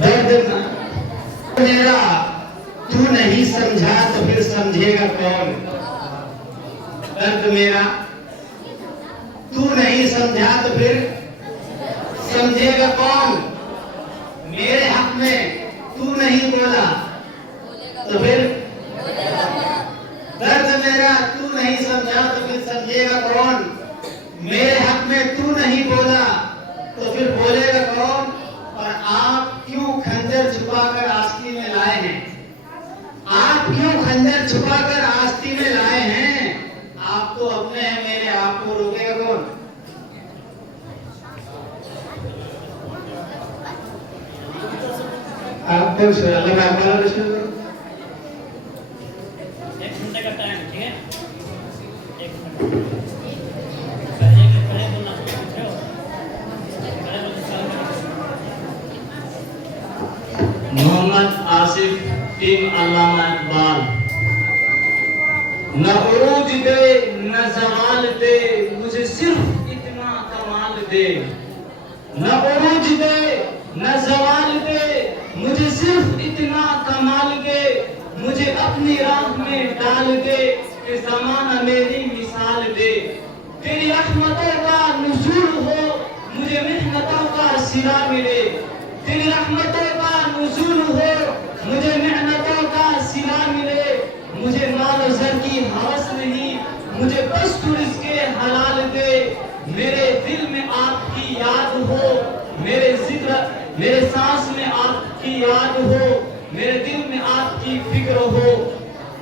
درد میرا تو نہیں سمجھا تو پھر سمجھے گا کون؟ درد میرا تو نہیں سمجھا تو پھر سمجھے گا کون؟ میرے حق میں تو نہیں بولا تو پھر درد میرا تو نہیں سمجھا تو پھر سمجھے گا کون؟ میرے حق میں تو نہیں بولا تو پھر بولے گا کون؟ اور آپ کیوں خنجر چھپا کر آستی میں لائے ہیں؟ آپ کیوں خنجر چھپا کر آستی میں لائے ہیں؟ آپ تو اپنے ہیں میرے، آپ کو روکے گا کون؟ آپ کو اللہ کا اکبر رشن کرو۔ ایک گھنٹے کا ٹائم، ٹھیک ہے؟ ایک محمد آصف ٹیم علامہ اقبال۔ نہ عروج دے نہ زوال دے مجھے صرف اتنا کمال دے، نہ عروج دے نہ زوال دے مجھے صرف اتنا کمال دے، مجھے اپنی راہ میں ڈال دے کہ زمانہ میری مثال دے، تیری رحمتوں کا نزول ہو مجھے محنتوں کا سلا ملے، تیری رحمتوں کا نزول ہو مجھے محنتوں کا سلا ملے، مجھے مال و زر کی ہوس نہیں مجھے بس تو رزق حلال دے، میرے دل میں آپ کی یاد ہو میرے ذکر میرے سانس میں آپ کی یاد ہو، میرے دل میں آپ کی فکر ہو،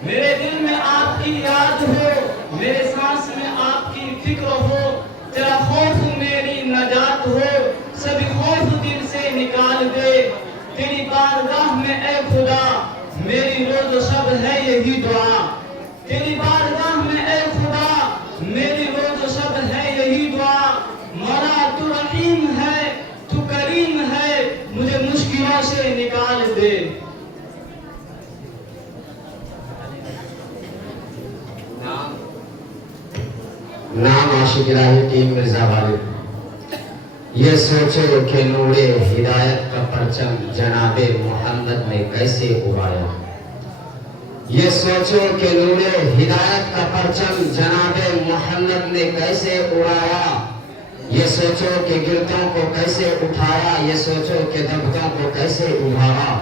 میرے دل میں آپ کی یاد ہو، میرے سانس میں آپ کی فکر ہو، تیرا خوف میری نجات ہو، سبھی خوف دل سے نکال دے، تیری بارگاہ میں اے خدا میری روز و شب ہے یہی دعا، تیری بارگاہ میں اے خدا میری روز و شب ہے یہی دعا، مولا تو رحیم ہے تو کریم ہے مجھے مشکلوں سے نکال دے۔ نام عاشق الہی ٹیم مرزا والد۔ یہ سوچو کہ نور ہدایت کا پرچم جناب محمد نے کیسے اڑایا، یہ سوچو کہ نور ہدایت کا پرچم جناب محمد نے کیسے اڑایا، یہ سوچو کہ گردوں کو کیسے اٹھایا، یہ سوچو کہ دبتوں کو کیسے ابھارا،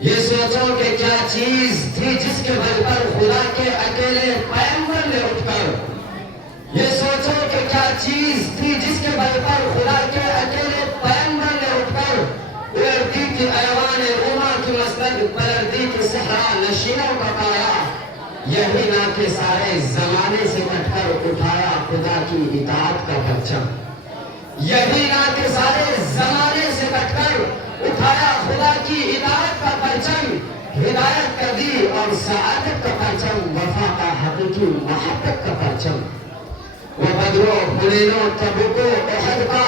یہ سوچو کہ کیا چیز تھی جس کے بل پر خدا کے اکیلے پیغمبر نے اٹھ کر، یہ سوچو کہ کیا چیز تھی جس کے بل پر خدا کے اکیلے پیغمبر نے اٹھ کر اڑتی تھی ایوان روما کی مسند، پلٹتی تھی صحرا نشینوں کا پایا، یہی نہ کہ سارے زمانے سے کٹ کر اٹھایا خدا کی اطاعت کا پرچم، یہی نہ کہ سارے زمانے سے کٹ کر اٹھایا خدا کی اطاعت کا پرچم، ہدایت کا دی اور سعادت کا پرچم، وفا کا حقیقی محبت کا پرچم، وہ بدرو حنینو تبوکو احد کا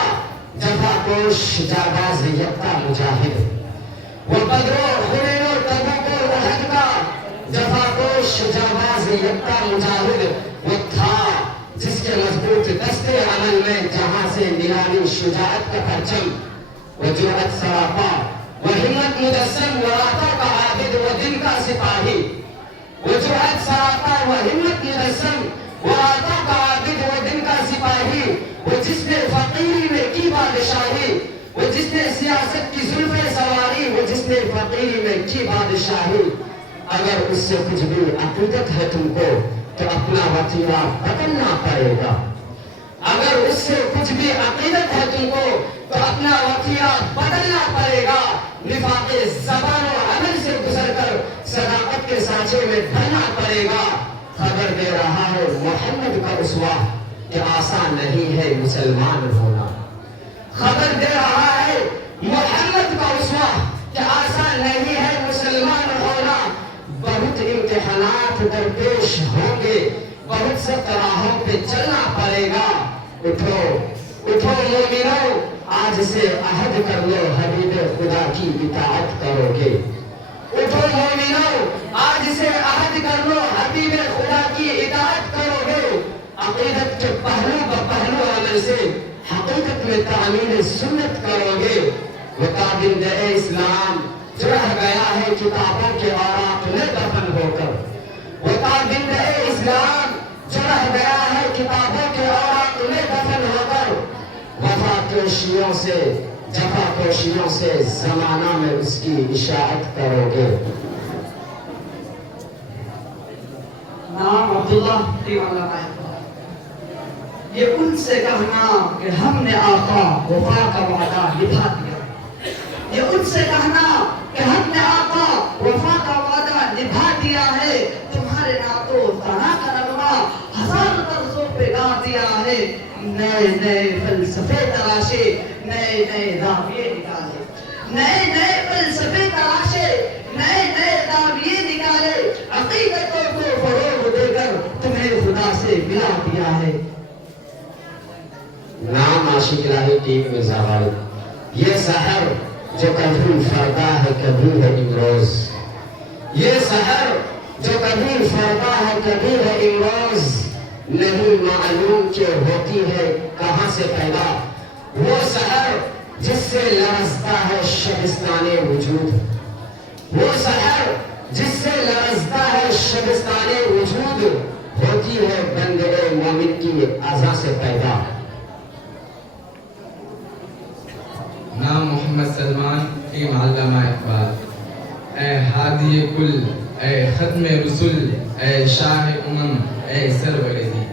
جفا کوش جاباز یکتا مجاہد، وہ بدرو حنینو تبوکو احد کا جفا کوش جاباز یکتا مجاہد، وہ تھا جس کے مضبوط دستے عمل میں جہاں سے نرالی شجاعت کا پرچم، وہ جرأت سراپا وہ ہمت مجسم، وہ راتوں کا عابد وہ دن کا سپاہی، وہ جرأت سراپا وہ ہمت مجسم، وہ راتوں کا عابد وہ دن کا سپاہی، وہ جس نے فقیری میں کی بادشاہی، وہ جس نے سیاست کی زلفیں سواری، وہ جس نے فقیری میں کی بادشاہی، اگر اس سے کچھ بھی عقیدت ہے تم کو تو اپنا وطیرہ بدلنا پڑے گا، اگر اس سے کچھ بھی عقیدت ہے تم کو تو اپنا وطیرہ بدلنا پڑے گا، نفاق زبان و عمل سے گزر کر صداقت کے سانچے میں بھرنا پڑے گا، خبر دے رہا ہے محمد کا اسوہ کہ آسان نہیں ہے مسلمان ہونا، خبر دے رہا ہے محمد کا اسوہ کہ آسان نہیں ہے مسلمان ہونا، بہت امتحانات درپیش ہوں گے، بہت سخت راہوں پہ چلنا پڑے گا، اٹھو اٹھو مومنو آج سے عہد کر لو حبیب خدا کی اطاعت کرو گے، اٹھو مومنو آج تعمیل سنت کرو گے وہ تابند اسلام جو رہ گیا ہے کتابوں کے اوراق میں دفن ہو کر، وہ تابند اسلام جو رہ گیا ہے کتابوں کے اوراق میں دفن ہو کر، وفا کوشیوں سے جفا کوشیوں سے زمانہ میں اس کی اشاعت کرو گے۔ نام عبداللہ دیوانہ یہ ان سے کہنا کہ ہم نے آقا وفا کا وعدہ نبھا دیا، یہ ان سے کہنا کہ ہم نے آقا وفا کا وعدہ نبھا دیا ہے، تمہارے نعتوں ثنا کا نغمہ ہزار طرزوں پہ گا دیا ہے، نئے نئے فلسفے تراشے، نئے نئے دعویے نکالے، نئے نئے فلسفے تراشے، نئے نئے دعویے نکالے، عقیدتوں کو فروغ دے کر تمہیں خدا سے ملا دیا ہے۔ نام عاشق الہی ٹیم مرزا غالب۔ یہ سحر جو کبھی فردا ہے کبھی ہے امروز، یہ سحر جو کبھی فردا ہے کبھی ہے امروز، نہیں معلوم کہ ہوتی ہے کہاں سے پیدا، وہ سحر جس سے لرزتا ہے شبستان وجود، وہ سحر جس سے لرزتا ہے شبستان وجود، ہوتی ہے بندے مومن کی اعضاء سے پیدا۔ نام محمد سلمان ٹیم علامہ اقبال۔ اے ہادی کل، اے ختم رسول، اے شاہ امم، اے سرور دی،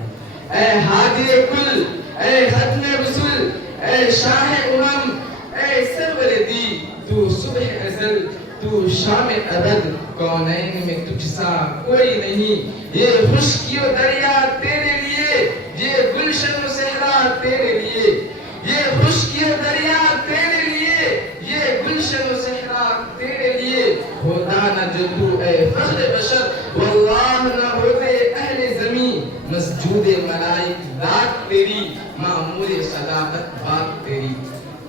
اے ہادی کل، اے ختم رسول، اے شاہ امم، اے سرور دی، تو صبح ازل، تو شام ابد، کونین میں تجھ سا کوئی نہیں، یہ خشکی و دریا تیرے لیے، یہ گلشن و صحرا تیرے لیے، یہ خشکی و دریا تیرے لیے، یہ گلشن و صحرا تیرے لیے، ہوتا نہ جو تو اے فخر بشر، واللہ نہ ہوتے اہل زمین، مسجود ملائک ذات تیری، معمور صداقت بات تیری،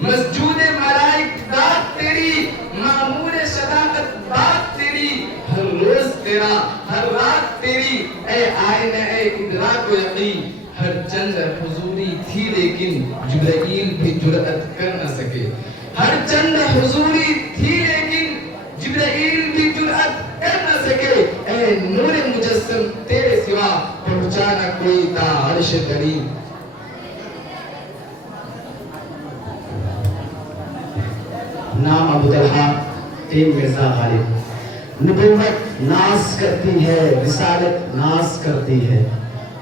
مسجود ملائک ذات تیری، معمور صداقت بات تیری، ہر روز تیرا، ہر رات تیری، اے آئینہ اے ادراک و یقین، ہر چند حضوری تھی لیکن جبرائیل بھی جرأت کر نہ سکے، ہر چند حضوری تھی لیکن جبرائیل بھی جرأت کر نہ سکے، اے نور مجسم تیرے سوا پہنچا نہ کوئی تا عرش کریم۔ نام ابو طلحہ ٹیم مرزا غالب۔ نبوت ناز کرتی ہے، رسالت ناز کرتی ہے،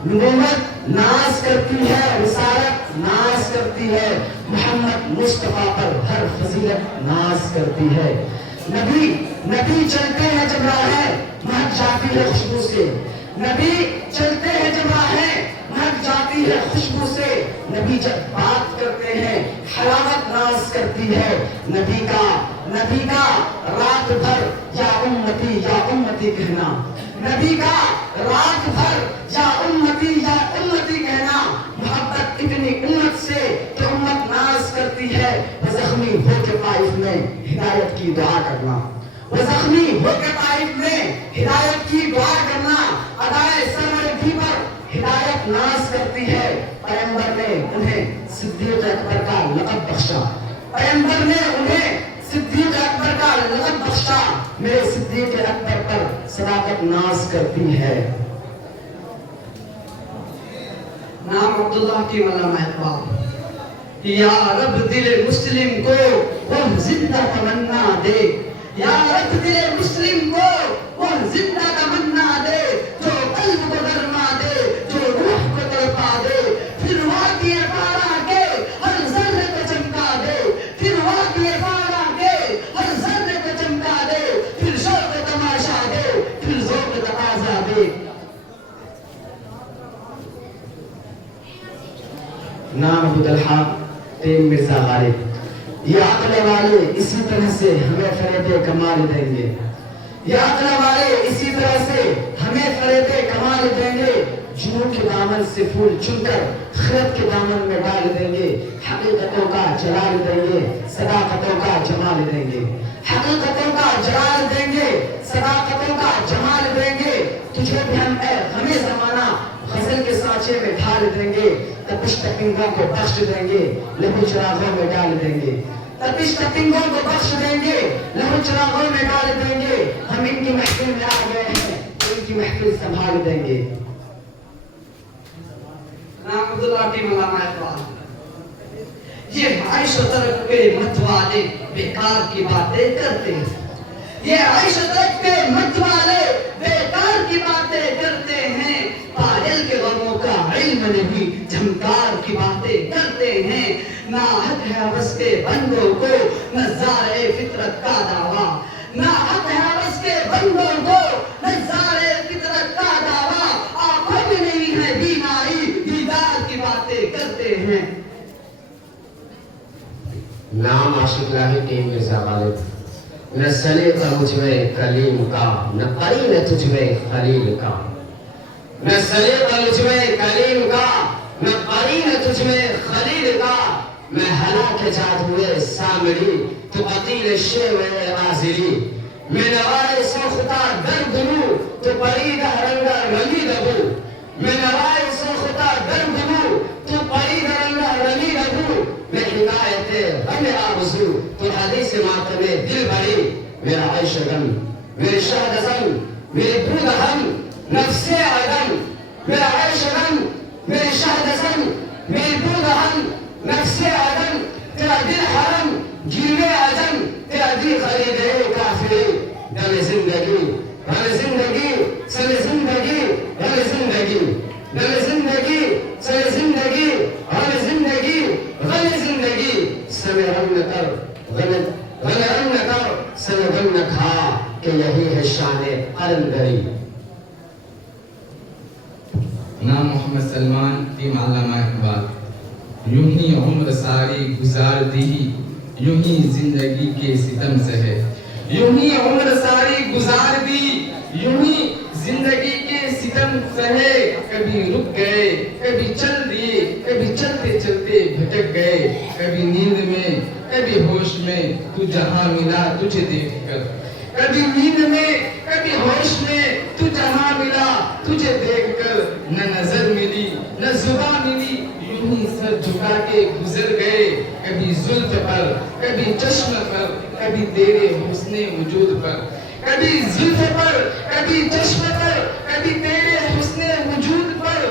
نبوت ناز کرتی ہے، رسالت ناز کرتی ہے، محمد مصطفیٰ پر ہر فضیلت ناز کرتی ہے۔ نبی چلتے ہیں جب راہیں مہک جاتی ہے خوشبو سے، نبی چلتے ہیں جب راہیں مہک جاتی ہے خوشبو سے، نبی جب بات کرتے ہیں حلاوت ناز کرتی ہے، نبی کا رات بھر یا امتی کہنا، نبی کا رات بھر یا امتی کہنا، محبت اتنی امت سے کہ امت ناز کرتی ہے، وہ زخمی ہو کے طائف میں ہدایت کی دعا کرنا، وہ زخمی ہو کے طائف میں ہدایت کی دعا کرنا، ادائے سرور بھی پر ہدایت ناز کرتی ہے۔ پیغمبر نے انہیں صدیق اکبر کا لقب بخشا، پیغمبر نے انہیں صدیق اکبر کا لقب بخشا، میرے صدیق اکبر پر صداقت ناز کرتی ہے۔ نام عبداللہ کی علامہ اقبال۔ یا رب دل مسلم کو وہ زندہ تمنا دے، یا رب دل مسلم کو وہ زندہ تمنا دے، جو قلب کو گرما دے، جو روح کو تڑپا دے، پھر وادی پارا کے ہر ذرے کو چمکا دے، پھر وادی پارا کے ہر ذرے کو چمکا دے، پھر شوق تماشا دے، پھر ذوق تقاضا دے۔ نام ابو طلحہ ٹیم مرزا غالب۔ یہ عقل والے اسی طرح سے ہمیں فریب کمال دیں گے، یہ عقل والے اسی طرح سے ہمیں فریب کمال دیں گے، جنوں کے دامن سے پھول چن کر خرد کے دامن میں ڈال دیں گے، حقیقتوں کا جلال دیں گے، صداقتوں کا جمال دیں گے، حقیقتوں کا جلال دیں گے، صداقتوں کا جمال دیں گے، تجھے بھی ہم اے غم زمانہ غزل کے سانچے میں ڈھال دیں گے، تپش تپنگوں کو بخش دیں گے، لہو چراغوں میں ڈال دیں گے، تپش تپنگوں کو بخش دیں گے، لہو چراغوں میں ڈال دیں گے، ہم ان کی محفل میں آ گئے ہیں تو ان کی محفل سنبھال دیں گے۔ نام عبداللہ کی علامہ اقبال۔ یہ عیش و طرب کے مت والے بیکار کی باتیں کرتے ہیں، یہ عیش و طرب کے مت والے بیکار کی باتیں کرتے ہیں، پائل کے غموں کا علم نہیں جھنکار کی باتیں کرتے ہیں، نہ حق ہے ہوس کے بندوں کو نظارے فطرت کا دعویٰ، نہ حق ہے ہوس کے بندوں کو نظارے فطرت کا دعویٰ، آنکھوں میں نہیں ہے بیماری دیدار کی باتیں کرتے ہیں۔ نام عاشق لاہی ٹیم مرزا غالب، نہ سلیقہ مجھ میں کلیم کا، نہ قرین تجھ میں خلیل کا، نہ سلیقہ مجھ میں کلیم کا، نہ قرین تجھ میں خلیل کا، میں ہلاک جات ہوئے سامری تو قتیل شیوے آزری، میں نوائے سو خطا در گلو تو پریدہ رنگا رنگی دبو، میں نوائے سو خطا در گلو تو پریدہ رنگا رنگی دبو، میں حکایت غم آرزو تو حدیث ماتم دل بری، میرا عیش غم میری شہد زم میری بود ہم نفس عدم، میرا عیش غم میری شہد زم میری بود ہم نفس عدم، تیرا دل حرم گیرے عجم، تیرا دل خریدے کافری، دم زندگی غم زندگی سن زندگی غم زندگی، دم زندگی سن زندگی غم زندگی غم زندگی، سن غم نہ کر غم نہ کر سن غم نہ کھا کہ یہی ہے شان قلندری۔ نام محمد سلمان ٹیم علامہ اقبال۔ یوں ہی عمر ساری گزار دی، یوں ہی زندگی کے ستم سہے، یوں ہی عمر ساری گزار دی، یوں ہی زندگی کے ستم سہے، کبھی رک گئے کبھی چل دیے، کبھی چلتے چلتے بھٹک گئے، کبھی نیند میں کبھی ہوش میں تو جہاں ملا تجھے دیکھ کر، کبھی نیند میں کبھی ہوش میں تو جہاں ملا تجھے دیکھ کر، نہ نظر ملی نہ زبان ملی، یوں ہی سر جھکا کے گزر گئے، کبھی زلف پر کبھی چشم پر، کبھی تیرے حسن وجود پر، کبھی زلف پر کبھی چشم پر، کبھی تیرے حسن وجود پر،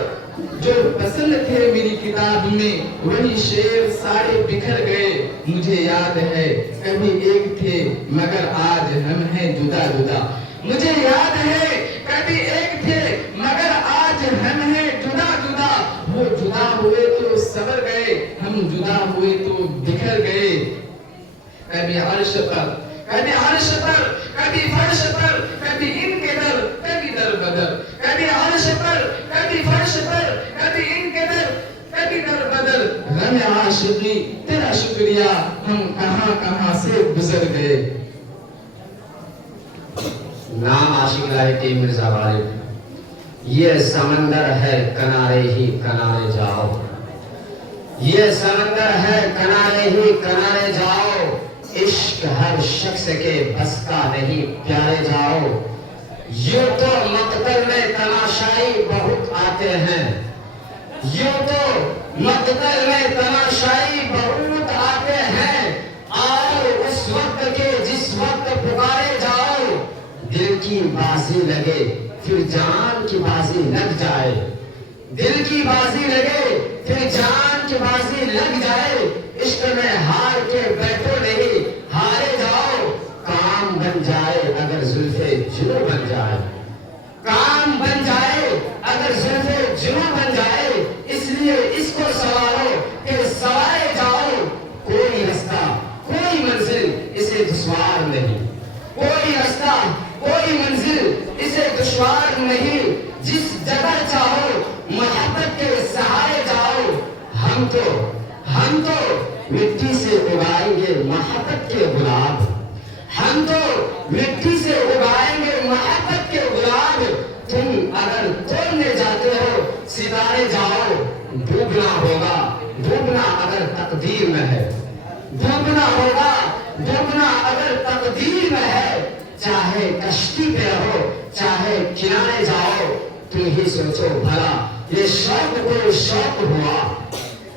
جو پسند تھے میری کتاب میں وہی شعر سارے بکھر گئے، مجھے یاد ہے کبھی ایک تھے مگر آج ہم ہیں جدا جدا، مجھے یاد ہے کبھی ایک تھے مگر آج ہم ہیں جدا جدا، وہ جدا ہوئے تو سبر گئے، ہم جدا ہوئے تو بکھر گئے، کبھی عرش پر کبھی عرش پر، کبھی فرش پر، کبھی ان کے در کبھی در بدر، کبھی عرش پر کبھی فرش پر، کبھی ان کے در کبھی در بدر، غم عاشقی تیرا شکریہ ہم کہاں کہاں سے گزر گئے۔ نام عاشق لاہی ٹیم مرزا غالب۔ یہ سمندر ہے کنارے ہی کنارے جاؤ، یہ سمندر ہے کنارے ہی کنارے جاؤ، عشق ہر شخص کے بس کا نہیں پیارے جاؤ، یوں تو مقتل میں تماشائی بہت آتے ہیں، یوں تو مقتل میں تماشائی بہت آتے ہیں، آؤ اس وقت کے جس وقت پکارے جاؤ، دل کی بازی لگے پھر جان کی بازی لگ جائے، دل کی بازی لگے پھر جان کی بازی لگ جائے، عشق میں ہار کے بیٹھو نہیں ہارے جاؤ، کام بن جائے اگر زلفے جنوں بن جائے، کام بن جائے اگر زلفے جنوں بن جائے، اس لیے اس کو سوارو کہ سوارے جاؤ، کوئی رستہ کوئی منزل اسے دشوار نہیں، کوئی رستہ کوئی منزل اسے دشوار نہیں، جس جگہ چاہو محبت کے سہارے جاؤ، ہم تو مٹی سے اگائیں گے محبت کے گلاب، ہم تو مٹی سے اگائیں گے محبت کے گلاب، تم اگر توڑنے جاتے ہو ستارے جاؤ، ڈوبنا ہوگا ڈوبنا اگر تقدیر میں ہے، ڈوبنا ہوگا ڈوبنا اگر تقدیر میں ہے، چاہے کشتی پہ رہو چاہے کنارے جاؤ، تم ہی سوچو بھلا یہ شوق کوئی شوق ہوا؟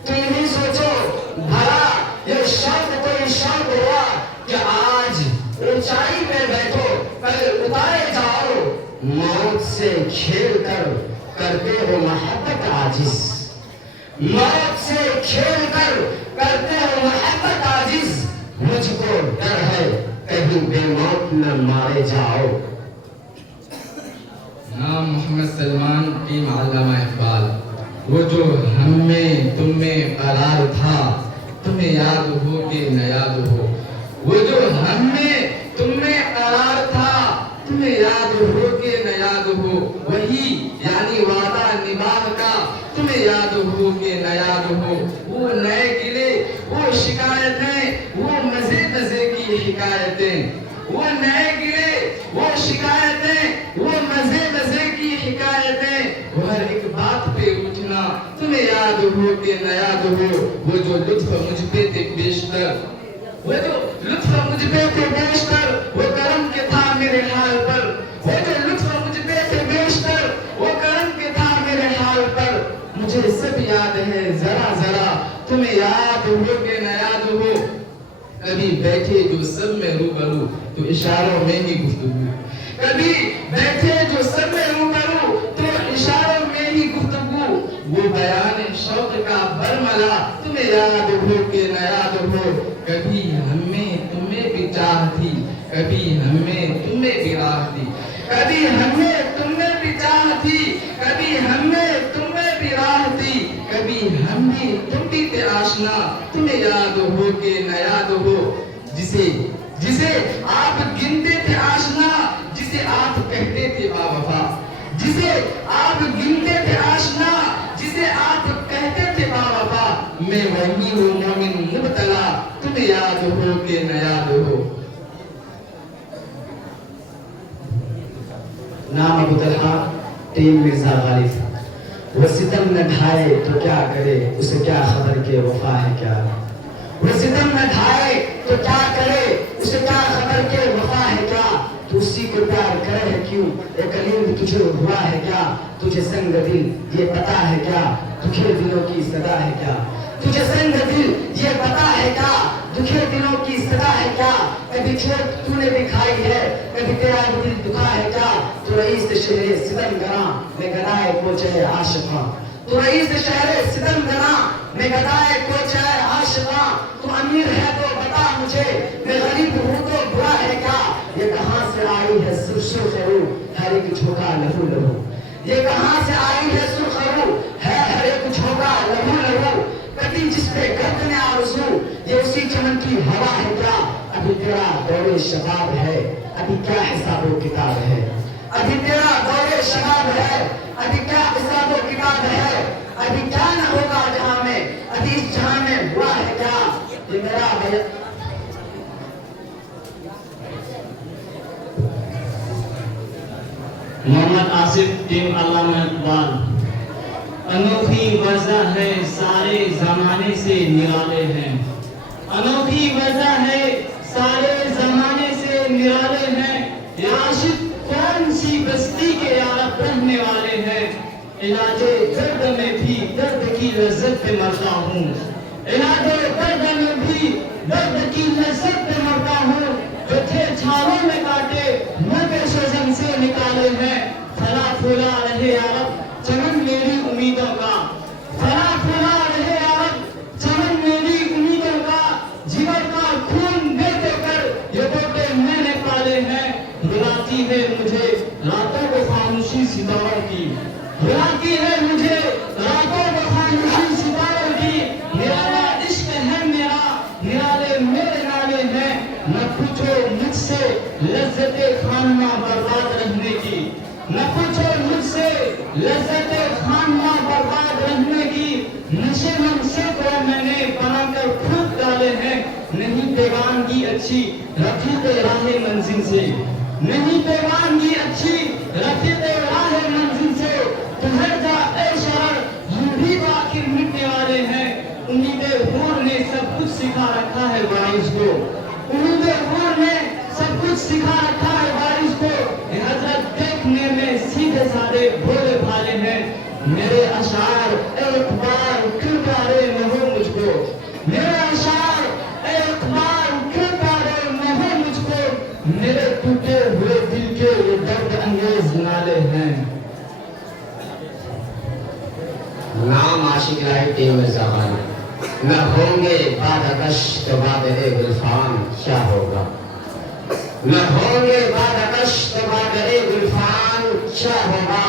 تو یہ سوچو بھلا یہ شوق کوئی شوق ہوا کہ آج اونچائی پہ بیٹھو کل اتارے جاؤ؟ موت سے کھیل کر کرتے ہو محبت عاجز، موت سے کھیل کر کرتے ہو محبت عاجز، مجھ کو ڈر ہے کہیں بے موت نہ مارے جاؤ۔ نام محمد سلمان ٹیم علامہ اقبال۔ وہ جو ہم میں تم میں قرار تھا تمہیں یاد ہو کہ نہ یاد ہو، وہ جو ہم میں تم میں قرار تھا تمہیں یاد ہو کہ نہ یاد ہو، وہی یعنی وعدہ نباہ کا تمہیں یاد ہو کہ نہ یاد ہو، وہ نئے گلے وہ شکایتیں وہ مزے مزے کی حکایتیں، وہ نئے گلے وہ شکایتیں وہ مزے مزے کی حکایتیں، وہ ہر ایک بات پہ اٹھنا تمہیں یاد ہو کہ نہ یاد ہو، وہ جو لطف مجھ پہ تھے بیشتر، وہ جو لطف مجھ پہ تھے بیشتر، وہ کرم کے تھا میرے حال پر، وہ جو لطف مجھ پہ تھے بیشتر، وہ کرم کے تھا میرے حال پر، مجھے سب یاد ہے ذرا ذرا تمہیں یاد ہو کہ نہ یاد ہو، کبھی بیٹھے جو سب میں روبرو تو اشاروں میں ہی گفتگو، کبھی بیٹھے جو سب میں روبرو تو اشاروں میں ہی گفتگو، وہ بیان شوق کا برملا تمہیں یاد ہو کہ نہ یاد ہو، کبھی ہمیں تمہیں بھی چاہ تھی کبھی ہمیں تمہیں بھی راہ تھی، کبھی ہمیں تمہیں بھی چاہ تھی کبھی ہمیں تمہیں بھی راہ تھی، کبھی ہم بھی تم بھی تھے آشنا تمہیں یاد ہو کہ نہ یاد ہو، جسے آپ گنتے تھے آشنا جسے آپ کہتے تھے با وفا، جسے آپ گنتے تھے آشنا جسے آپ کہتے تھے با وفا، میں وہی ہوں مومن مبتلا تمہیں یاد ہو کہ نہ یاد ہو۔ نام ابو طلحہ ٹیم مرزا غالب۔ وہ ستم نہ ڈھائے تو کیا کرے اسے کیا خبر کہ وفا ہے کیا، وہ ستم نہ ڈھائے تو کیا کرے اسے کیا خبر کہ وفا ہے کیا، تو اسی کو پیار کرے ہے کیوں اے کلیم تجھے ہوا ہے کیا، تجھے سنگ دل یہ پتا ہے کیا دکھے دلوں کی صدا ہے کیا، تجھے سنگ دل یہ پتا ہے کیا دکھے دلوں کی صدا ہے کیا، کبھی چوٹ تو نے بھی کھائی ہے کبھی تیرا دل دکھا ہے کیا، تو رئیس شہر ستم گراں میں گدائے کوچہ عاشقاں، تو رئیس شہر ستم گراں میں گدائے کوچہ عاشقاں، تو امیر ہے تو بتا مجھے میں غریب ہوں تو برا ہے کیا، یہ کہاں سے آئی ہے سرخ رو ہر ایک جھوکا لہو لہو، یہ کہاں سے آئی ہے سرخ رو ہے ہر ایک جھوکا لہو لہو، کبھی جس پہ گردن آرزو یہ اسی چمن کی ہوا ہے کیا، ابھی تیرا دور شباب ہے ابھی کیا حساب و کتاب ہے، ابھی تیرا دور شباب ہے ابھی کیا حساب و کتاب ہے، ابھی کیا نہ ہوگا جہاں میں ابھی اس جہاں میں ہوا ہے کیا، یہ میرا محمد آصف ٹیم علامہ اقبال۔ انوکھی وجہ ہے سارے زمانے سے نرالے ہیں، انوکھی وجہ ہے سارے زمانے سے نرالے ہیں، یہ عاشق کون سی بستی کے یارب رہنے والے ہیں، علاج درد میں بھی درد کی لذت پہ مرتا ہوں، علاج درد میں بھی درد کی لذت پہ مرتا ہوں، جو تھے چھالوں میں کاٹے میں پیش زن سے نکالے ہیں، پھلا پھولا رہے یارب چمن میری امیدوں کا، پھلا پھولا رہے یارب چمن میری امیدوں کا، جگر کا خون دے دے کر یہ بوٹے میں نے پالے ہیں، رلاتی ہے مجھے راتوں کو خاموشی ستاروں کی، رلاتی ہے مجھے راتوں کو خاموشی ستاروں کی، نرالا عشق ہے میرا نرالے میرے نالے ہیں، نہ پوچھو مجھ سے لذت خانمہ برباد رہنے کی، نہ پوچھو مجھ سے لذت خانمہ برباد رہنے کی، نشے منصے کو میں نے بنا کر پھونک ڈالے ہیں، نہیں دیوانگی اچھی رفیق راہ منزل سے، نہیں دیوانگی اچھی رفیق راہ منزل سے، تو ہٹ جا اے شرر ہم بھی تو آخر مٹنے والے ہیں، امید حور نے سب کچھ سکھا رکھا ہے وارث کو، امید حور نے سب کچھ سکھا رکھا ہے وارث کو، حضرت دیکھنے میں سیدھے سادے بھولے بھالے ہیں، میرے اشعار ایک بار کیوں پیارے نہ ہو مجھ کو، میرے اشعار ایک بار کیوں پیارے نہ ہو مجھ کو، میرے ٹوٹے ہوئے دل کے یہ درد انگیز نالے ہیں۔ نام عاشق الہی ٹیم مرزا غالب۔ نہ ہوں گے بادکش تو بادل گلفام کیا ہوگا، نہ ہوں گے بادکش تو بادل گلفام کیا ہوگا،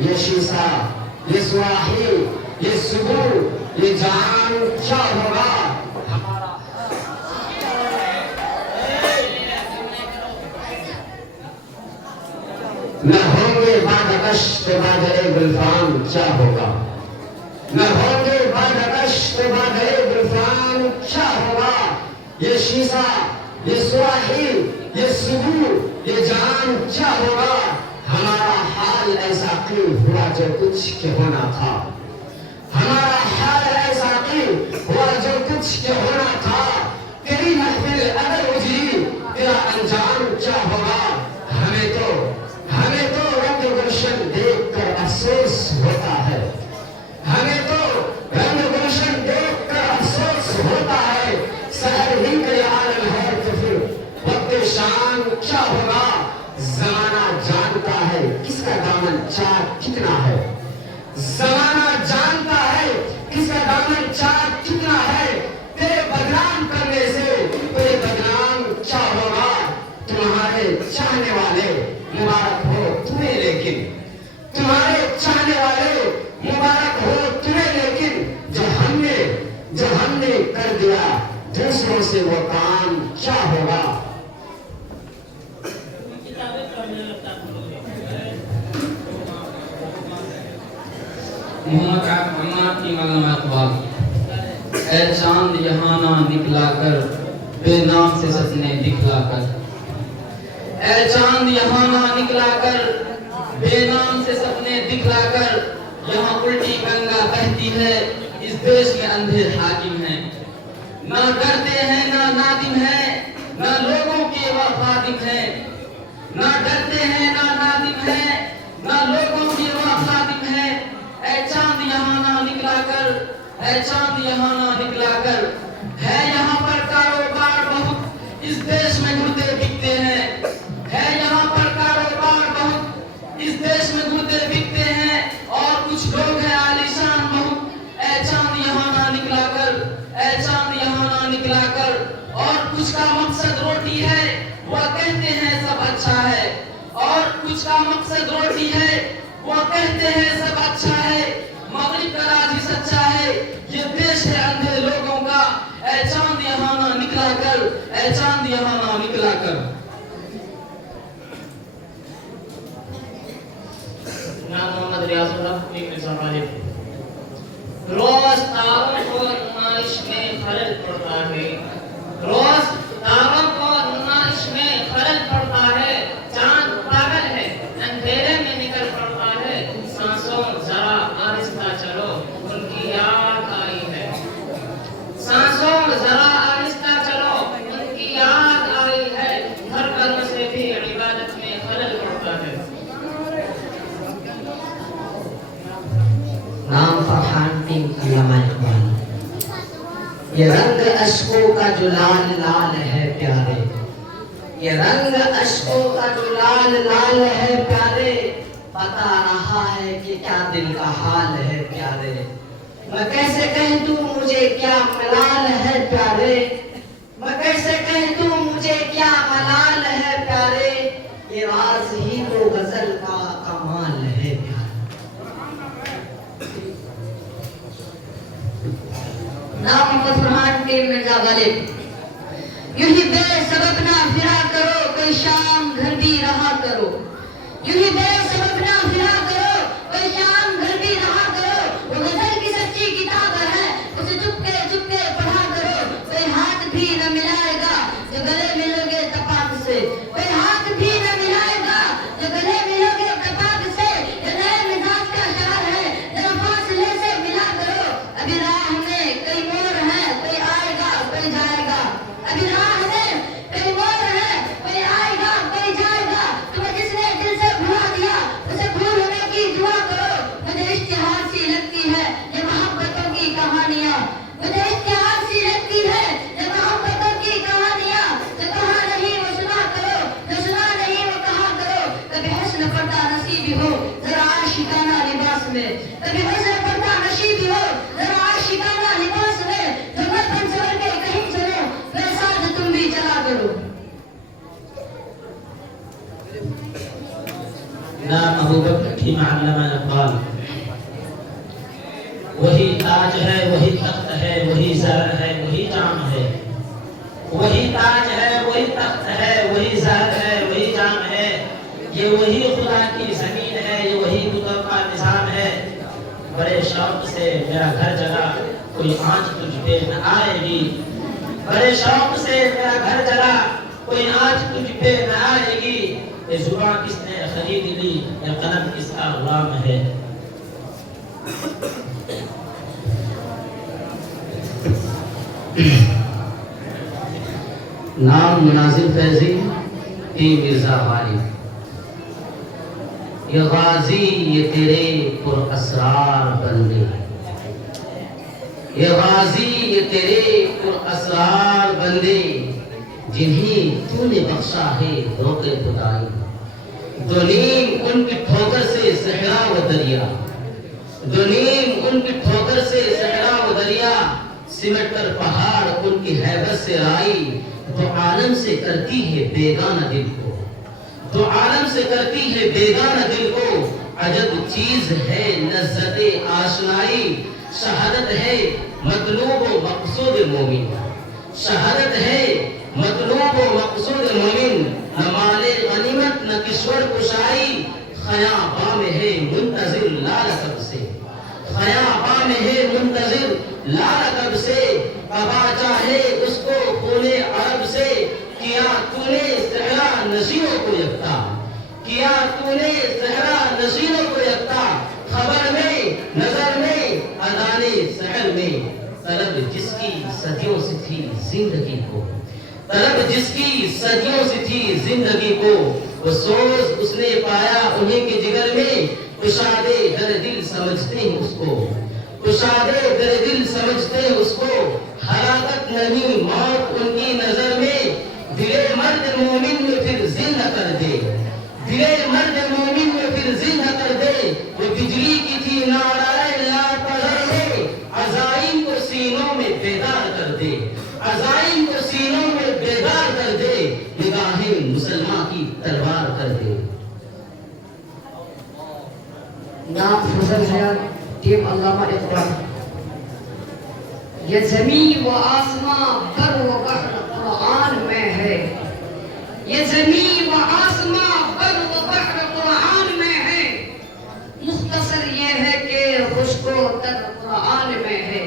یہ شیشہ، یہ سواحی، یہ سبور، یہ جان کیا ہوگا، نہ ہوں گے بادکش تو بادل گلفام کیا ہوگا، نہ ہوں گے بادکش تو بادل گلفام کیا ہوگا، یہ شیشہ، یہ سواحی، یہ سبور، یہ جان کیا ہوگا، ہمارا حال ایسا کیوں ہوا جو کچھ کہ ہونا تھا، ہمارا حال ایسا کیوں ہوا جو کچھ کہ ہونا تھا، تیری محفل اگر اجڑی تیرا انجام کیا ہوگا، ہمیں تو رنگ گلشن دیکھ کر افسوس ہوتا ہے، ہمیں تو رنگ گلشن دیکھ کر افسوس ہوتا ہے، سحر ہی کا یہ عالم ہے تو پھر وقت شام کیا ہوگا، زمانہ جانتا ہے کس کا دامن چار کتنا ہے، زمانہ جانتا ہے کس کا دامن چار کتنا ہے، تیرے بدنام کرنے سے تیرے بدنام کیا ہوگا، تمہارے چاہنے والے مبارک ہو تمہیں لیکن، تمہارے چاہنے والے مبارک ہو تمہیں لیکن، جو ہم نے کر دیا دوسروں سے وہ کام کیا ہوگا۔ کتابیں پڑھنے لگتا محمد عمار کی علامہ اقبال۔ اے چاند یہاں نہ نکلا کر بے نام سے سپنے دکھلا کر، اے چاند یہاں نہ نکلا کر بے نام سے سپنے دکھلا کر، یہاں الٹی گنگا بہتی ہے اس دیش میں اندھے حاکم ہیں، نہ ڈرتے ہیں نہ نادم ہیں، نہ لوگوں کے وہ خادم ہیں، نہ ڈرتے ہیں نہ نادم ہیں، نہ لوگوں کے وہ خادم ہیں، اے چاند یہاں نہ نکلا کر، اے چاند یہاں نہ نکلا کر، ہے یہاں پر کاروبار بہت اس دیش میں گردے بکتے ہیں، ہے یہاں پر کاروبار بہت اس دیش میں گردے بکتے ہیں، اور کچھ لوگ ہیں عالیشان بہت، اے چاند یہاں نہ نکلا کر، اے چاند یہاں نہ نکلا کر، اور کچھ کا مقصد روٹی ہے وہ کہتے ہیں سب اچھا ہے، اور کچھ کا مقصد روٹی ہے وہ کہتے ہیں سب اچھا ہے، مغرب کا راج ہی سچا ہے، یہ دیش ہے اندھے لوگوں کا، اے چاند یہاں نہ نکلا کر، اے چاند یہاں نہ نکلا کر۔ نام محمد ریاض اللہ ٹیم مرزا غالب۔ روز تاروں کو نمائش میں خلل پڑتا ہے، روز تاروں کو نمائش میں خلل پڑتا ہے، چاند پاگل ہے اندھیرے میں نکل پڑتا ہے، سانسوں ذرا آہستہ چلو ان کی یاد آئی ہے، سانسوں ذرا آہستہ چلو ان کی یاد آئی ہے، ہر کرم سے بھی عبادت میں خلل پڑتا ہے۔ نام فرحان ٹیم علامہ اقبال۔ یہ رنگ اشکوں کا جو لال لال ہے پیارے، یہ رنگ اشکوں کا جو لال لال ہے پیارے، بتا رہا ہے کہ کیا دل کا حال ہے پیارے، میں کیسے کہہ دوں مجھے کیا ملال ہے پیارے، میں کیسے کہہ دوں مجھے کیا ملال ہے پیارے، یہ راز ہی تو غزل کا کمال ہے پیارے۔ نام محمد فرحان ٹیم مرزا غالب۔ یوں ہی بے سبب نہ پھرا کرو کوئی شام گھر بھی رہا کرو، یوں ہی بے سبب نہ پھرا کرو کوئی شام گھر بھی رہا کرو، وہ غزل کی سچی کتاب ہے اسے چپ کے پڑھا کرو، کوئی ہاتھ بھی نہ ملائے گا جو گلے ملو گے تپاک سے، کوئی ہاتھ بھی نہ ملائے گا جو گلے ملو گے تپاک سے، یہ نئے مزاج کا شعر ہے ذرا فاصلے سے ملا کرو، ابھی راہ میں کئی موڑ ہے کوئی آئے گا کوئی جائے گا، ابھی راہ میں کئی موڑ ہے کوئی آئے گا کوئی جائے گا، تمہیں جس نے دل سے بھلا دیا اسے حسن پردہ نصیب ہو ذرا عاشقانہ لباس میں، کبھی حسن پردہ نصیب ہو ذرا عاشقانہ لباس میں، جو مت بن سور کے کہیں چلو میرے ساتھ تم بھی چلا کرو۔ نام ابو بکر کی معلمہ اقبال۔ وہی تاج ہے، وہی تخت ہے، وہی زر ہے، وہی جام ہے۔ وہی تاج ہے، وہی تخت ہے، وہی زر ہے، وہی جام ہے۔ یہ وہی خدا کی زمین ہے، یہ وہی کتب کا نظام ہے۔ بڑے شوق سے میرا گھر جلا، کوئی آنچ تجھ پہ نہ آئے گی۔ بڑے شوق سے میرا گھر جلا، کوئی آنچ تجھ پہ نہ آئے گی۔ یہ زباں کس نے خرید لی، یہ قلم کس کا غلام ہے۔ نام مناظر فیضی ٹی مرزا غالب۔ یہ غازی یہ تیرے پر اسرار بندے، یہ غازی یہ تیرے پر اسرار بندے، جنہیں تو نے بخشا ہے روک خدائی۔ دو نیم ان کی ٹھوکر سے صحرا و دریا، دو نیم ان کی ٹھوکر سے صحرا و دریا، سمٹ کر پہاڑ ان کی ہیبت سے آئی۔ تو عالم سے کرتی ہے بیگانہ دل کو، تو عالم سے کرتی ہے بیگانہ دل کو، عجب چیز ہے لذت آشنائی۔ شہادت ہے مطلوب و مقصود مومن، شہادت ہے مطلوب و مقصود مومن، نہ مال غنیمت نہ کشور کشائی۔ خیاباں میں ہے منتظر لال کب سے، خیاباں میں ہے منتظر لال کب سے، کبا چاہے اس کو خون عرب سے۔ کیا تو نے صحرا نشینوں کو یکتا، کیا تو نے صحرا نشینوں کو یکتا، خبر میں نظر میں اذان سحر میں۔ طلب جس کی صدیوں سے تھی زندگی کو، طلب جس کی صدیوں سے تھی زندگی کو، وہ سوز اس نے پایا انہیں کے جگر میں۔ کشادے در دل سمجھتے ہیں اس کو، کشادے در دل سمجھتے ہیں اس کو، ہلاکت نہیں موت ان کی نظر میں۔ دلے مرد مومن میں پھر زندہ کر دے، دلے مرد مومن میں پھر زندہ کر دے۔ وہ بجلی کی تھی نارائن لا پذر میں، عزائم کو سینوں میں بیدار کر دے، عزائم کو سینوں میں بیدار کر دے، نگاہیں مسلمان کی تلوار کر دے۔ نام فضل حیات ٹیم علامہ اقبال۔ یہ زمین و آسمان بر و بحر قرآن میں ہے، یہ زمین و آسمان بر و بحر قرآن میں ہے، مختصر یہ ہے کہ خشک و تر قرآن میں ہے۔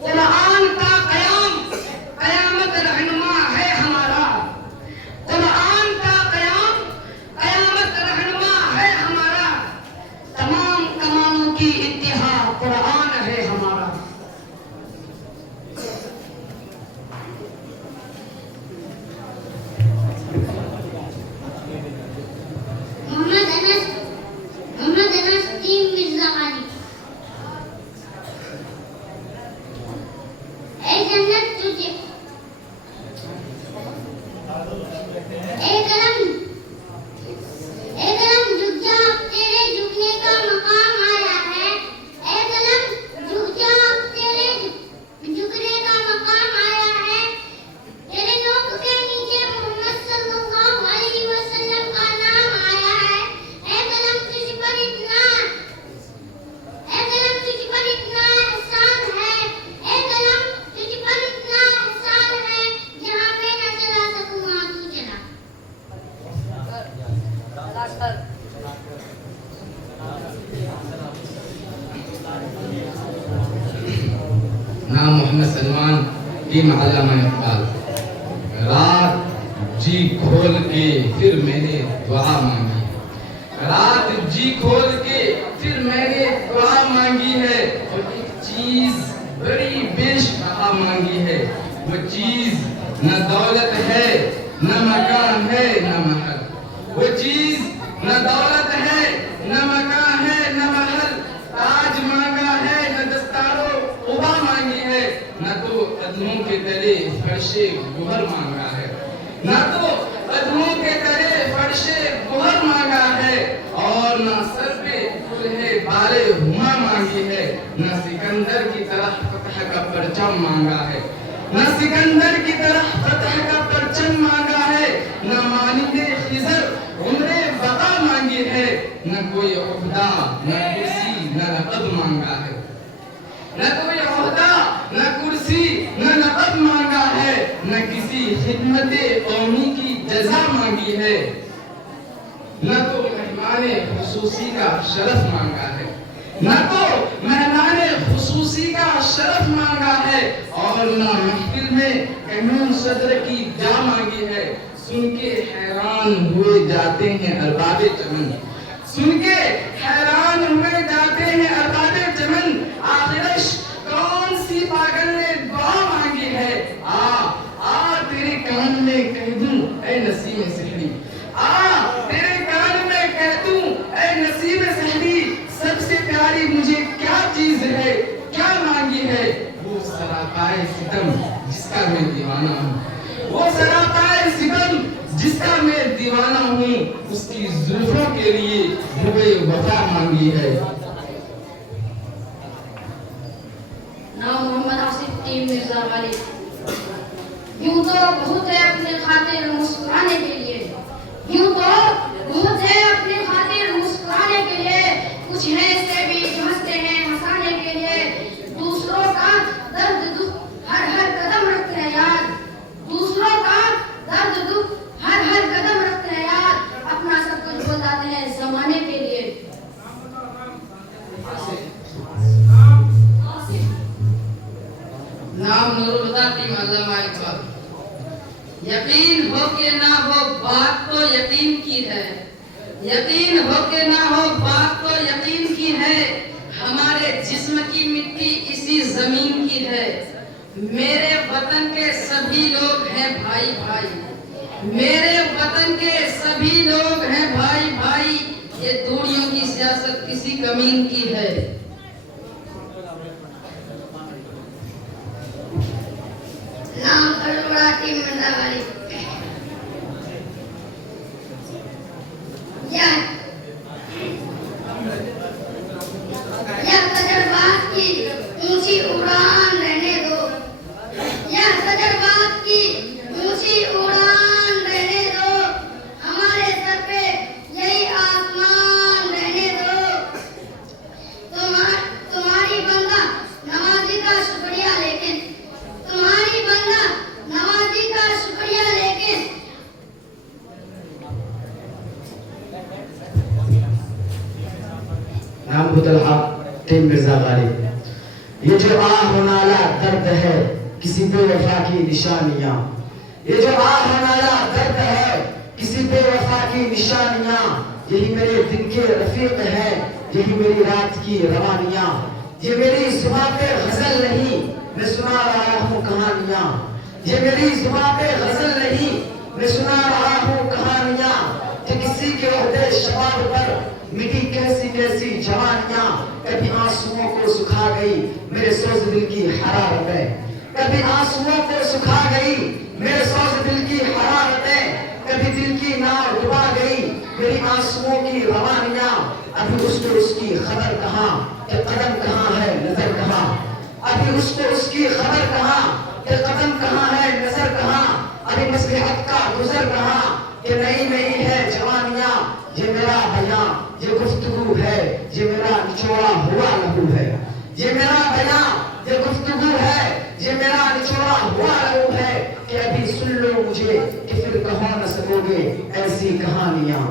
قرآن کا قیام قیامت رہنما ہے ہمارا، قرآن کا قیام قیامت رہنما ہے ہمارا، تمام کمانوں کی انتہا قرآن ہے ہمارا۔ محمد انس ٹیم مرزا غالب۔ اے جنت تجھے، اے قلم جھک جا، تیرے جھکنے کا مقام آیا ہے۔ اے قلم جھک جا، تیرے جھکنے کا مقام آیا ہے۔ تیرے نوک کے نیچے محمد صلی اللہ علیہ وسلم کا نام آیا ہے۔ اے قلم تجھ پر اتنا احسان ہے، اے قلم تجھ پر اتنا احسان ہے، جہاں میں نہ چلا سکوں وہاں تو چلا۔ نام محمد سلمان ٹیم علامہ اقبال۔ رات جی کھول کے پھر میں نے دعا مانگی، رات جی کھول کے پھر میں نے دعا مانگی ہے، اور ایک چیز بڑی بیش بہا مانگی ہے۔ وہ چیز نہ دولت ہے نہ مکان ہے نہ محل، وہ چیز نہ دولت ہے نہ مکان ہے نہ محل، تاج مانگا ہے نہ دستارو قبا مانگی ہے، نہ تو قدموں کے تلے فرش گوہر مانگا ہے، نہ تو قدموں کے تلے فرش گوہر مانگا ہے۔ اور نہ سر پہ ہے بالے ہما مانگی ہے، نہ سکندر کی طرح فتح کا پرچم مانگا ہے، نہ سکندر کی طرح فتح کا پرچم مانگا ہے، نہ مانند خضر عمر بقا مانگی ہے، نہ کوئی عہدہ نہ کرسی نہ لقب مانگا ہے، نہ کوئی عہدہ نہ کرسی نہ لقب مانگا ہے، نہ کسی خدمت قومی کی جزا مانگی ہے، نہ تو مہمان خصوصی کا شرف مانگا ہے، نہ تو مہمان خصوصی کا شرف مانگا ہے، اور نہ محفل میں قانون صدر کی جا مانگی ہے۔ سن کے حیران ہوئے جاتے ہیں ارباب چمن، سن کے حیران ہوئے جاتے ہیں ارباب چمن، آخرش کون سی پاگل نے دعا مانگی ہے، آ تیرے کان میں کہہ دوں اے نسیم سحری، تیرے کان میں کہہ دوں اے نسیم سحری، سب سے پیاری مجھے کیا چیز ہے، کیا مانگی ہے، وہ سراپائے ستم جس کا میں دیوانہ ہوں، وہ سراپائے ستم جس کا میں دیوانہ ہوں، اس کی زلفوں کے لیے ہوئے وفا مانگی ہے۔ نام محمد آصف ٹیم مرزا والد۔ یوں تو بہت ہے اپنے خاطر مسکرانے کے لیے، یوں تو بہت ہے اپنے خاطر مسکرانے کے لیے، کچھ ہیں ایسے بھی جو ہنستے ہیں ہنسانے کے لیے، دوسروں کا درد دکھ ہر ہر قدم رکھتے ہیں یاد، دوسروں کا درد دکھ ہر ہر قدم رکھتے ہیں یاد، اپنا سب کچھ بول جاتے ہیں زمانے کے لیے۔ نام نور الہدیٰ ٹیم علامہ اقبال۔ یقین ہو کہ نہ ہو بات تو یقین کی ہے، یقین ہو کہ نہ ہو بات تو یقین کی ہے، ہمارے جسم کی مٹی اسی زمین کی ہے، میرے وطن کے سبھی لوگ ہیں بھائی بھائی، میرے وطن کے سبھی لوگ ہیں بھائی بھائی، یہ دوریوں کی سیاست کسی کمین کی ہے۔ نام کروڑا ٹیم مرزا والد۔ یا تجربات کی اونچی اڑان رہنے دو، یا تجربات کی اونچی اڑان رہنے دو، ہمارے سر پہ یہی آسمان رہنے دو، تمہاری بندہ نوازی کا شکریہ لیکن، تمہاری بندہ نوازی کا شکریہ لیکن، نام طلحہ ٹیم مرزا غالب۔ یہ جو آہ و نالہ درد ہے کسی بے وفا کی نشانیاں، یہ جو آہ و نالہ درد ہے کسی بے وفا کی نشانیاں، یہی میرے دن کے رفیق ہے، یہی میری رات کی روانیاں، یہ میری زباں پہ غزل نہیں میں سنا رہا ہوں کہانیاں، یہ میری زباں پہ غزل نہیں میں سنا رہا ہوں کہانیاں، کہ کسی کے عہدے شباب پر مٹی کیسی کیسی جوانیاں، کبھی آنسوؤں کو سکھا گئی میرے سوز دل کی حرارتیں، کبھی آنسوؤں کو سکھا گئی میرے سوز دل کی حرارتیں، کبھی دل کی ناؤ ڈبا گئی میری آنسوؤں کی روانیاں، ابھی اس کو اس کی خبر کہاں کہ قدم کہاں ہے نظر کہاں، ابھی اس کو اس کی خبر کہاں کہ قدم کہاں ہے نظر کہاں، ابھی مصلحت کا گزر کہاں کہ نئی نئی ہے جوانیاں، یہ میرا بیاں یہ گفتگو ہے، یہ میرا نچوڑا ہوا لہو ہے، یہ میرا بیاں یہ گفتگو ہے، یہ میرا نچوڑا ہوا لہو ہے، کہ ابھی سن لو مجھے کہ پھر کہو نہ سکو گے ایسی کہانیاں۔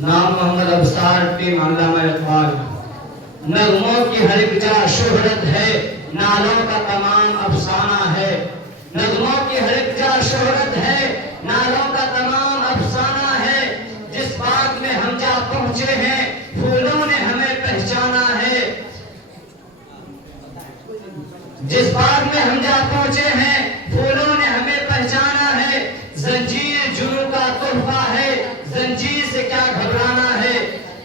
نام محمد ابصار ٹیم علامہ اقبال۔ نغموں کی ہر ایک جا شہرت ہے، نالوں کا تمام افسانہ ہے، نغموں کی ہر ایک جا شہرت ہے، نالوں کا تمام افسانہ ہے، جس بات میں ہم جا پہنچے ہیں پھولوں نے ہمیں پہچانا ہے، جس بات میں ہم جا پہنچے ہیں پھولوں نے ہمیں پہچانا ہے، زنجیر جنوں کا تحفہ ہے، زنجیر سے کیا گھبرانا ہے،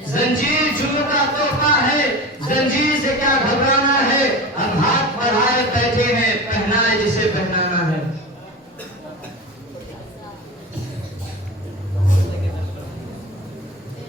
زنجیر جنوں کا تحفہ ہے، زنجیر سے کیا گھبرانا ہے، ہم ہاتھ بڑھائے بیٹھے ہیں، پہنائے جسے پہنانا ہے۔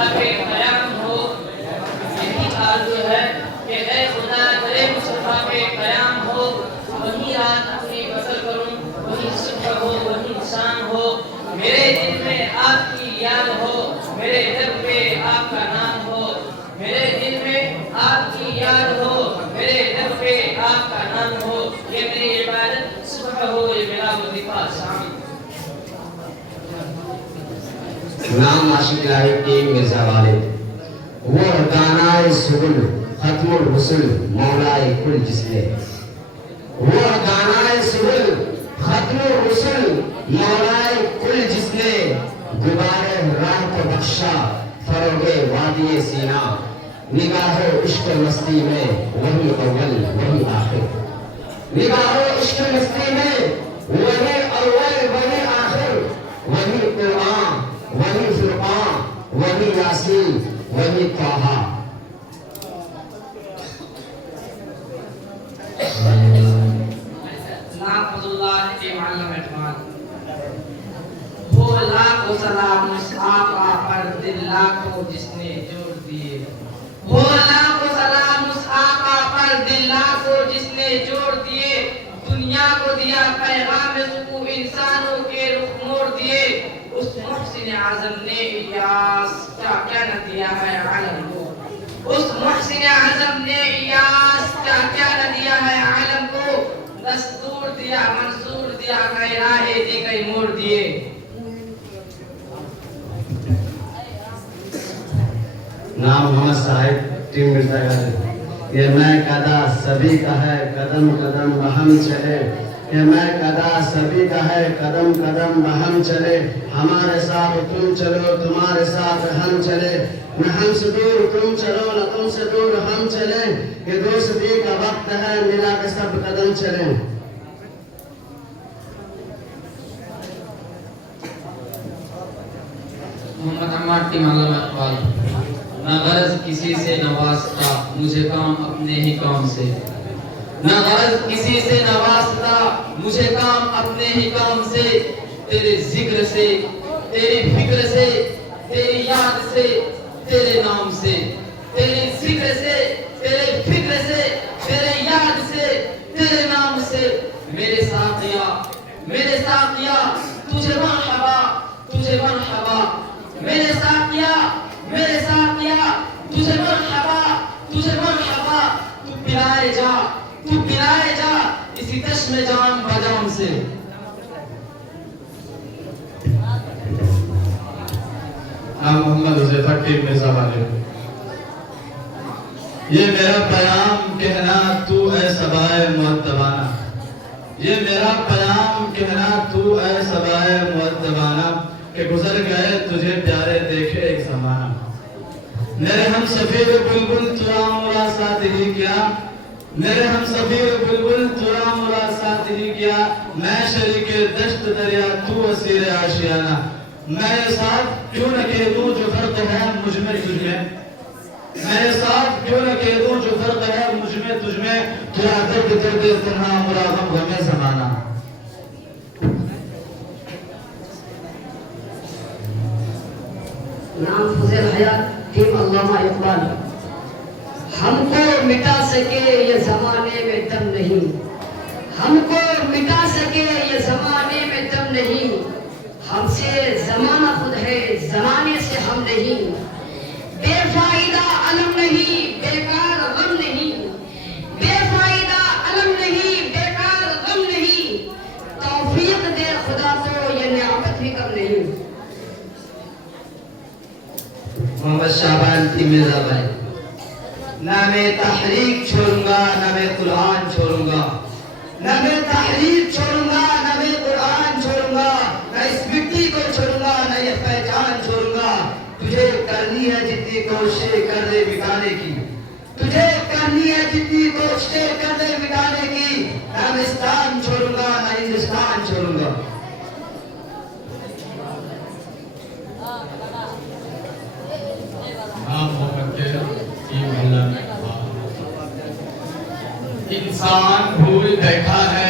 مصطفیٰ پہ قیام ہو. یہی آرزو ہے کہ اے خدا تیرے مصطفیٰ پہ قیام ہو. وہی رات اپنی بسر کروں, وہی صبح ہو, وہی شام ہو. میرے دل میں آپ کی یاد ہو, میرے دل پہ آپ کا نام ہو. میرے دل میں آپ کی یاد ہو, میرے دل پہ آپ کا نام ہو. یہ میری عبادت صبح ہو, یہ میرا وظیفہ شام. نام عاشق الہی ٹیم مرزا والد. وہ دانائے سبل ختم الرسل مولائے کل جس نے, وہ دانائے سبل ختم الرسل مولائے کل جس نے, دوبارہ راہ کو بخشا فروغ وادی سینا. نگاہ عشق مستی میں وہی اول وہی آخر, نگاہ عشق مستی میں وہی اول وہی آخر. وہی قرآن وہی فرقان وہی یاسین وہی طٰہٰ. ناقض اللہ کے معلم اعتماد. ہو لاکھوں سلام اس آقا پر دل لاکھوں جس نے جوڑ دیے. ہو لاکھوں سلام اس آقا پر دل لاکھوں جس نے جوڑ دیے. دنیا کو دیا پیغام سکو, انسانوں کے رخ موڑ دیے. اس محسن اعظم نے الیاس کیا نہ دیا ہے عالم کو. اس محسن اعظم نے الیاس کیا نہ دیا ہے عالم کو. دستور دیا منصور دیا کئی راہیں دی کئی موڑ دیے. نام محمد صاحب ٹیم مرزا والد. یہ میں قدا سبھی کا ہے قدم قدم بہم چلے, یہ میں قدا سبھی کا ہے قدم قدم بہم چلے. ہمارے ساتھ تم چلو تمہارے ساتھ ہم چلے, نہ ہم سے دور تم چلو نہ تم سے دور ہم چلے. یہ دوستی کا وقت ہے ملا کے سب قدم چلیں. محمد عمار ٹیم علامہ اقبال. نہ غرض کسی سے نہ واسطہ مجھے کام اپنے ہی کام سے. نہ غرض کسی سے نہ واسطہ مجھے کام اپنے ہی کام سے. تیرے ذکر سے تیری فکر سے تیری یاد سے تیرے نام سے. تیرے ذکر سے تیرے فکر سے تیرے یاد سے تیرے نام سے. میرے ساقیا تجھے مرحبا تجھے مرحبا. میرے ساقیا تجھے مرحبا تجھے مرحبا. تو پلائے جا اسی چشم جام بجام سے. نام محمد حذیفہ ٹیم مرزا والد. یہ میرا پیام کہنا تو اے صبائے مؤدبانہ, یہ میرا پیام کہنا تو اے صبائے مؤدبانہ, کہ گزر گئے تجھے پیارے دیکھے ایک زمانہ. میرے ہم سفیر بلبل ترا مرا ساتھ ہی کیا, میرے ہم سفیر بلبل ترا مرا ساتھ ہی کیا. میں شریک دشت دریا تو اسیر آشیانہ. میرے ساتھ کیوں نہ کہہ دوں جو فرق ہے مجھ میں تجھ میں, میرے ساتھ کیوں نہ کہہ دوں جو فرق ہے مجھ میں تجھ میں. تیرا درد درد تنہا مرا غم غم زمانہ. نام فضل حیات ٹیم علامہ اقبال. ہم کو مٹا سکے یہ زمانے میں دم نہیں, ہم کو مٹا سکے یہ زمانے میں دم نہیں. ہم سے زمانہ خود ہے زمانے سے ہم نہیں. بے فائدہ علم نہیں بیکار غم نہیں, بے فائدہ علم نہیں بیکار غم نہیں. توفیق دے خدا تو یہ نعمت بھی کم نہیں. محمد شعبان ٹیم مرزا والد. نہ میں تحریک چھوڑوں گا نہ میں قرآن چھوڑوں گا, نہ میں تحریک چھوڑوں گا نہ میں قرآن چھوڑوں گا. نہ اس مٹی کو چھوڑوں گا نہ یہ پہچان چھوڑوں گا. تجھے کرنی ہے جتنی کوششیں کر دے مٹانے کی, تجھے کرنی ہے جتنی کوششیں کر دے مٹانے کی. نہ ہندوستان چھوڑوں گا نہ ہندوستان چھوڑوں گا. نام محمد کے ٹیم علامہ اقبال. انسان بھول بیٹھا ہے